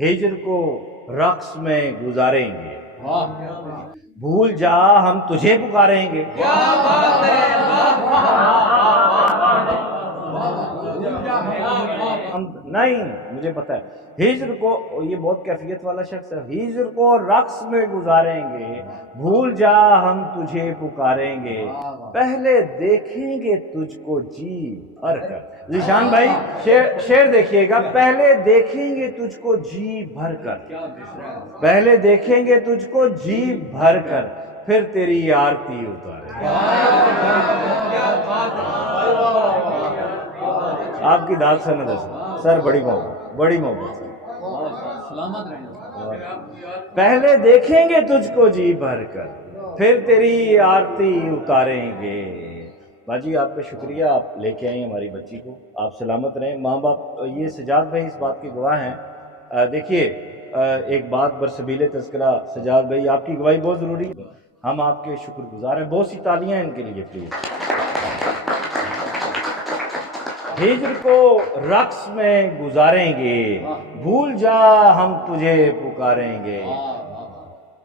हिज्र को रक्स में गुजारेंगे, भूल जा हम तुझे पुकारेंगे। हम नहीं, मुझे पता है हिज्र को, ये बहुत कैफियत वाला शख्स है, हिज्र को रक्स में गुजारेंगे, भूल जा हम तुझे पुकारेंगे, पहले देखेंगे तुझको जी भर कर। ज़ीशान भाई शेर देखिएगा, पहले देखेंगे तुझको जी भर कर, पहले देखेंगे तुझको जी भर कर, फिर तेरी आरती उतारेंगे। आपकी दाद सनद है सर, बड़ी मोहब्बत सर, पहले देखेंगे तुझको जी भर कर, फिर तेरी आरती उतारेंगे। बाजी आपका शुक्रिया, आप लेके आई हमारी बच्ची को, आप सलामत रहें। माँ बाप, ये सजाद भाई इस बात के गवाह हैं। देखिए एक बात बरसबीले तज़किरा, सजाद भाई आपकी गवाही बहुत ज़रूरी है, हम आपके शुक्रगुजार हैं। बहुत सी तालियां इनके लिए प्लीज। हिज्र को रक्स में गुजारेंगे, भूल जा हम तुझे पुकारेंगे।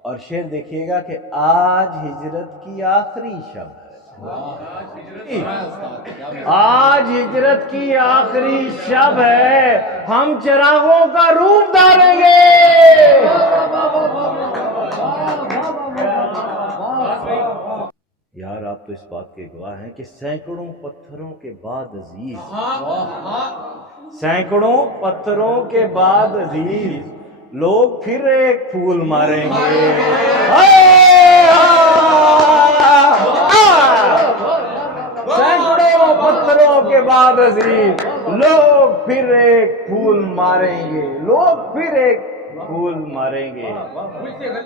और शेर देखिएगा कि आज हिजरत की आखिरी शब है, आज हिजरत की आखिरी शब है, हम चिरागों का रूप धारेंगे। यार आप तो इस बात के गवाह हैं कि सैकड़ों पत्थरों के बाद अजीज, सैकड़ों पत्थरों के बाद अजीज लोग फिर एक फूल मारेंगे। सैकड़ों पत्थरों के बाद अजीज लोग फिर एक फूल मारेंगे, लोग फिर एक फूल मारेंगे।